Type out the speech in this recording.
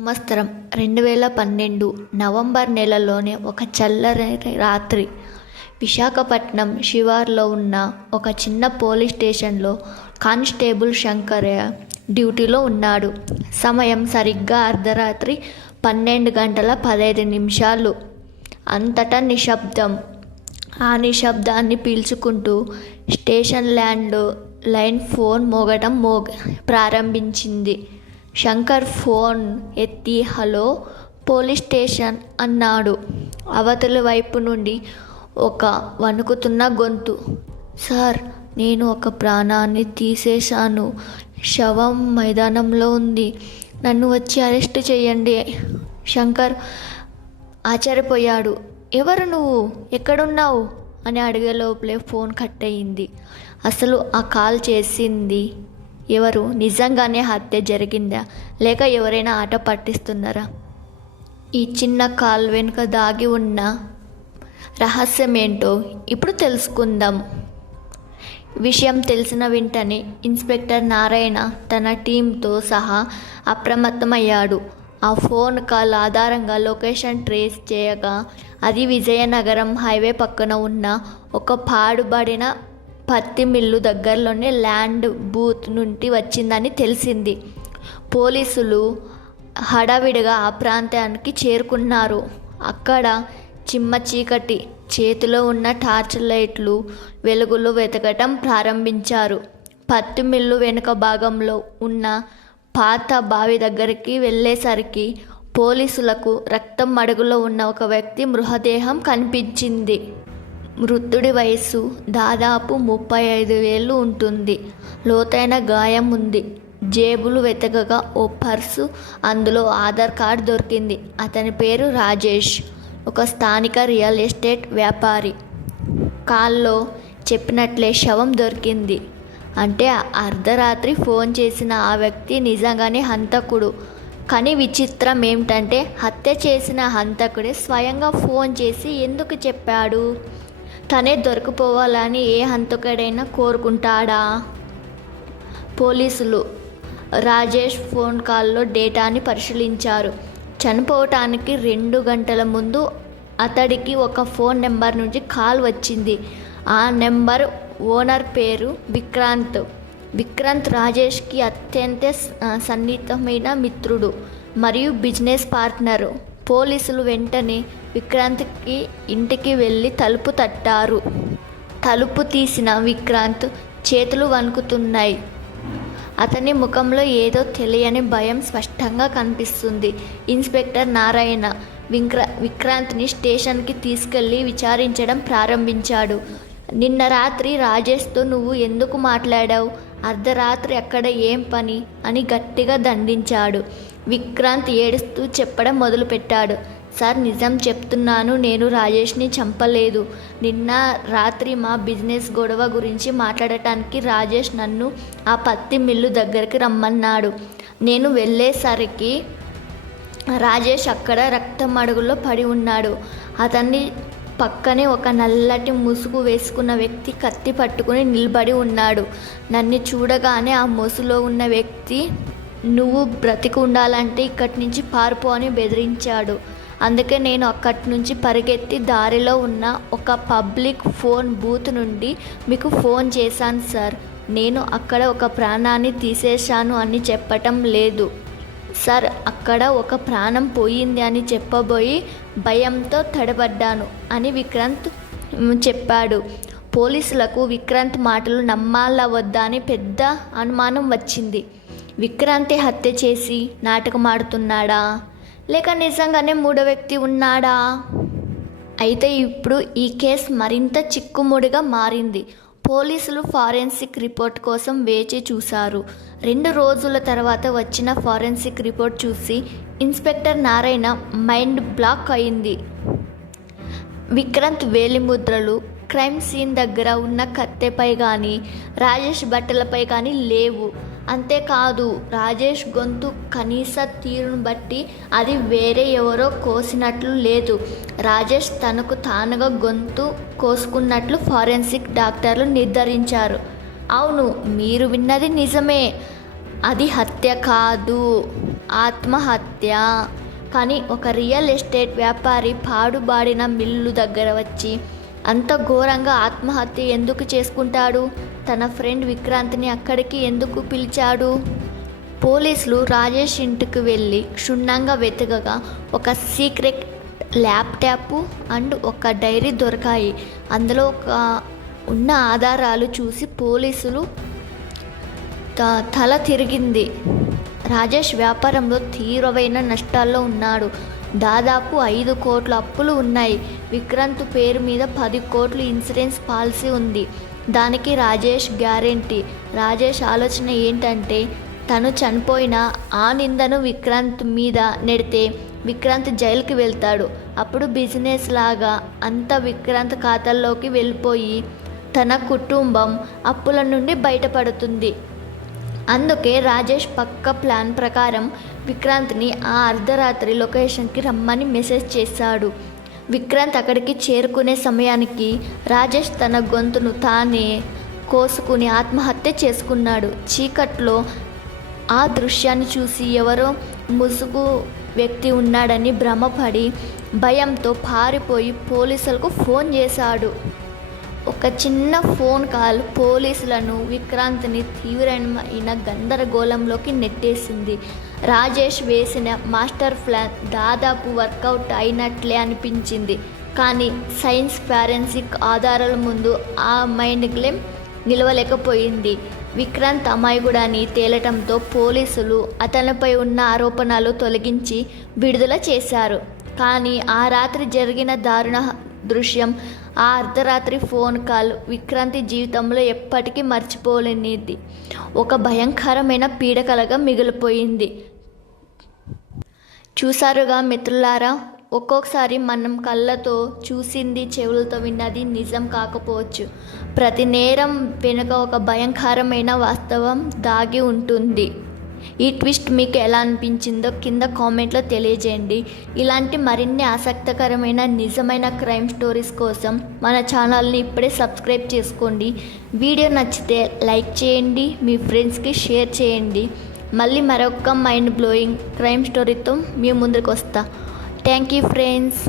సంవత్సరం 2012 నవంబర్ నెలలోనే ఒక చల్లని రాత్రి విశాఖపట్నం శివార్లో ఉన్న ఒక చిన్న పోలీస్ స్టేషన్లో కానిస్టేబుల్ శంకరయ్య డ్యూటీలో ఉన్నాడు. సమయం సరిగ్గా అర్ధరాత్రి 12:15. అంతటా నిశ్శబ్దం. ఆ నిశ్శబ్దాన్ని పీల్చుకుంటూ స్టేషన్ లైన్ ఫోన్ మోగటం ప్రారంభించింది. శంకర్ ఫోన్ ఎత్తి హలో పోలీస్ స్టేషన్ అన్నాడు. అవతలి వైపు నుండి ఒక వణుకుతున్న గొంతు, సార్, నేను ఒక ప్రాణాన్ని తీసేశాను. శవం మైదానంలో ఉంది. నన్ను వచ్చి అరెస్ట్ చేయండి. శంకర్ ఆశ్చర్యపోయాడు. ఎవరు నువ్వు? ఎక్కడున్నావు అని అడిగే లోపలే ఫోన్ కట్ అయింది. అసలు ఆ కాల్ చేసింది ఎవరు? నిజంగానే హత్య జరిగిందా, లేక ఎవరైనా ఆట పట్టిస్తున్నారా? ఈ చిన్న కాల్ వెనుక దాగి ఉన్న రహస్యమేంటో ఇప్పుడు తెలుసుకుందాం. విషయం తెలిసిన వెంటనే ఇన్స్పెక్టర్ నారాయణ తన టీంతో సహా అప్రమత్తమయ్యాడు. ఆ ఫోన్ కాల్ ఆధారంగా లొకేషన్ ట్రేస్ చేయగా అది విజయనగరం హైవే పక్కన ఉన్న ఒక పాడుబడిన పత్తి మిల్లు దగ్గరలోనే ల్యాండ్ బూత్ నుండి వచ్చిందని తెలిసింది. పోలీసులు హడావిడిగా ఆ ప్రాంతానికి చేరుకున్నారు. అక్కడ చిమ్మ చీకటి. చేతిలో ఉన్న టార్చ్ లైట్లు వెలుగులో వెతకటం ప్రారంభించారు. పత్తి మిల్లు వెనుక భాగంలో ఉన్న పాత బావి దగ్గరికి వెళ్ళేసరికి పోలీసులకు రక్తం మడుగులో ఉన్న ఒక వ్యక్తి మృతదేహం కనిపించింది. మృతుడి వయస్సు దాదాపు 35 ఉంటుంది. లోతైన గాయం ఉంది. జేబులు వెతకగా ఓ పర్సు, అందులో ఆధార్ కార్డు దొరికింది. అతని పేరు రాజేష్, ఒక స్థానిక రియల్ ఎస్టేట్ వ్యాపారి. కాల్లో చెప్పినట్లే శవం దొరికింది. అంటే అర్ధరాత్రి ఫోన్ చేసిన ఆ వ్యక్తి నిజంగానే హంతకుడు. కానీ విచిత్రం ఏమిటంటే హత్య చేసిన హంతకుడే స్వయంగా ఫోన్ చేసి ఎందుకు చెప్పాడు? తనే దొరికిపోవాలని ఏ హంతకుడైనా కోరుకుంటాడా? పోలీసులు రాజేష్ ఫోన్ కాల్లో డేటాని పరిశీలించారు. చనిపోవటానికి 2 గంటల ముందు అతడికి ఒక ఫోన్ నెంబర్ నుంచి కాల్ వచ్చింది. ఆ నెంబర్ ఓనర్ పేరు విక్రాంత్ రాజేష్కి అత్యంత సన్నిహితమైన మిత్రుడు మరియు బిజినెస్ పార్ట్నరు. పోలీసులు వెంటనే విక్రాంత్కి ఇంటికి వెళ్ళి తలుపు తట్టారు. తలుపు తీసిన విక్రాంత్ చేతులు వణుకుతున్నాయి. అతని ముఖంలో ఏదో తెలియని భయం స్పష్టంగా కనిపిస్తుంది. ఇన్స్పెక్టర్ నారాయణ విక్రాంత్ని స్టేషన్కి తీసుకెళ్ళి విచారించడం ప్రారంభించాడు. నిన్న రాత్రి రాజేష్తో నువ్వు ఎందుకు మాట్లాడావు? అర్ధరాత్రి అక్కడ ఏం పని అని గట్టిగా దండించాడు. విక్రాంత్ ఏడుస్తూ చెప్పడం మొదలుపెట్టాడు. సార్, నిజం చెప్తున్నాను, నేను రాజేష్ని చంపలేదు. నిన్న రాత్రి మా బిజినెస్ గొడవ గురించి మాట్లాడటానికి రాజేష్ నన్ను ఆ పత్తి మిల్లు దగ్గరికి రమ్మన్నాడు. నేను వెళ్ళేసరికి రాజేష్ అక్కడ రక్తం అడుగులో పడి ఉన్నాడు. అతన్ని పక్కనే ఒక నల్లటి ముసుగు వేసుకున్న వ్యక్తి కత్తి పట్టుకుని నిలబడి ఉన్నాడు. నన్ను చూడగానే ఆ ముసుగులో ఉన్న వ్యక్తి, నువ్వు బ్రతికి ఉండాలంటే ఇక్కడి నుంచి పారిపో అని బెదిరించాడు. అందుకే నేను అక్కడి నుంచి పరిగెత్తి దారిలో ఉన్న ఒక పబ్లిక్ ఫోన్ బూత్ నుండి మీకు ఫోన్ చేశాను సార్. నేను అక్కడ ఒక ప్రాణాన్ని తీసేశాను అని చెప్పటం లేదు సార్, అక్కడ ఒక ప్రాణం పోయింది అని చెప్పబోయి భయంతో తడబడ్డాను అని విక్రాంత్ చెప్పాడు. పోలీసులకు విక్రాంత్ మాటలు నమ్మాలా వద్దా అని పెద్ద అనుమానం వచ్చింది. విక్రాంతే హత్య చేసి నాటకమాడుతున్నాడా, లేక నిజంగానే మూడో వ్యక్తి ఉన్నాడా? అయితే ఇప్పుడు ఈ కేసు మరింత చిక్కుముడిగా మారింది. పోలీసులు ఫారెన్సిక్ రిపోర్ట్ కోసం వేచి చూశారు. 2 రోజుల తర్వాత వచ్చిన ఫారెన్సిక్ రిపోర్ట్ చూసి ఇన్స్పెక్టర్ నారాయణ మైండ్ బ్లాక్ అయింది. విక్రాంత్ వేలిముద్రలు క్రైమ్ సీన్ దగ్గర ఉన్న కత్తెపై కానీ రాజేష్ బట్టలపై కానీ లేవు. అంతేకాదు, రాజేష్ గొంతు కనీస తీరును బట్టి అది వేరే ఎవరో కోసినట్లు లేదు. రాజేష్ తనకు తానుగా గొంతు కోసుకున్నట్లు ఫారెన్సిక్ డాక్టర్లు నిర్ధారించారు. అవును, మీరు విన్నది నిజమే. అది హత్య కాదు ఆత్మహత్య. కానీ ఒక రియల్ ఎస్టేట్ వ్యాపారి పాడుబాడిన మిల్లు దగ్గర వచ్చి అంత ఘోరంగా ఆత్మహత్య ఎందుకు చేసుకుంటాడు? తన ఫ్రెండ్ విక్రాంత్ని అక్కడికి ఎందుకు పిలిచాడు? పోలీసులు రాజేష్ ఇంటికి వెళ్ళి క్షుణ్ణంగా వెతకగా ఒక సీక్రెట్ ల్యాప్టాప్ అండ్ ఒక డైరీ దొరికాయి. అందులో ఉన్న ఆధారాలు చూసి పోలీసులు తల తిరిగింది. రాజేష్ వ్యాపారంలో తీవ్రమైన నష్టాల్లో ఉన్నాడు. దాదాపు 5 కోట్ల అప్పులు ఉన్నాయి. విక్రాంత్ పేరు మీద 10 కోట్లు ఇన్సూరెన్స్ పాలసీ ఉంది. దానికి రాజేష్ గ్యారెంటీ. రాజేష్ ఆలోచన ఏంటంటే తను చనిపోయిన ఆ నిందను విక్రాంత్ మీద నెడితే విక్రాంత్ జైలుకి వెళ్తాడు. అప్పుడు బిజినెస్ లాగా అంతా విక్రాంత్ ఖాతాల్లోకి వెళ్ళిపోయి తన కుటుంబం అప్పుల నుండి బయటపడుతుంది. అందుకే రాజేష్ పక్క ప్లాన్ ప్రకారం విక్రాంత్ని ఆ అర్ధరాత్రి లొకేషన్కి రమ్మని మెసేజ్ చేశాడు. విక్రాంత్ అక్కడికి చేరుకునే సమయానికి రాజేష్ తన గొంతును తానే కోసుకుని ఆత్మహత్య చేసుకున్నాడు. చీకట్లో ఆ దృశ్యాన్ని చూసి ఎవరో ముసుగు వ్యక్తి ఉన్నాడని భ్రమపడి భయంతో పారిపోయి పోలీసులకు ఫోన్ చేశాడు. ఒక చిన్న ఫోన్ కాల్ పోలీసులను విక్రాంత్ని తీవ్రమైన గందరగోళంలోకి నెట్టేసింది. రాజేష్ వేసిన మాస్టర్ ప్లాన్ దాదాపు వర్కౌట్ అయినట్లే అనిపించింది. కానీ సైన్స్ ఫారెన్సిక్ ఆధారాల ముందు ఆ మైండ్ గేమ్ నిలవలేకపోయింది. విక్రాంత్ అమాయకుడని తేలటంతో పోలీసులు అతనిపై ఉన్న ఆరోపణలు తొలగించి విడుదల చేశారు. కానీ ఆ రాత్రి జరిగిన దారుణ దృశ్యం, ఆ అర్ధరాత్రి ఫోన్ కాల్ విక్రాంత్ జీవితంలో ఎప్పటికీ మర్చిపోలేనిది ఒక భయంకరమైన పీడకలగా మిగిలిపోయింది. చూసారుగా మిత్రులారా, ఒక్కొక్కసారి మనం కళ్ళతో చూసింది చెవులతో విన్నది నిజం కాకపోవచ్చు. ప్రతి నేరం వెనుక ఒక భయంకరమైన వాస్తవం దాగి ఉంటుంది. ఈ ట్విస్ట్ మీకు ఎలా అనిపించిందో కింద కామెంట్లో తెలియజేయండి. ఇలాంటి మరిన్ని ఆసక్తికరమైన నిజమైన క్రైమ్ స్టోరీస్ కోసం మన ఛానల్ని ఇప్పుడే సబ్స్క్రైబ్ చేసుకోండి. వీడియో నచ్చితే లైక్ చేయండి, మీ ఫ్రెండ్స్కి షేర్ చేయండి. మళ్ళీ మరొక మైండ్ బ్లోయింగ్ క్రైమ్ స్టోరీతో మీ ముందుకు వస్తా. Thank you friends.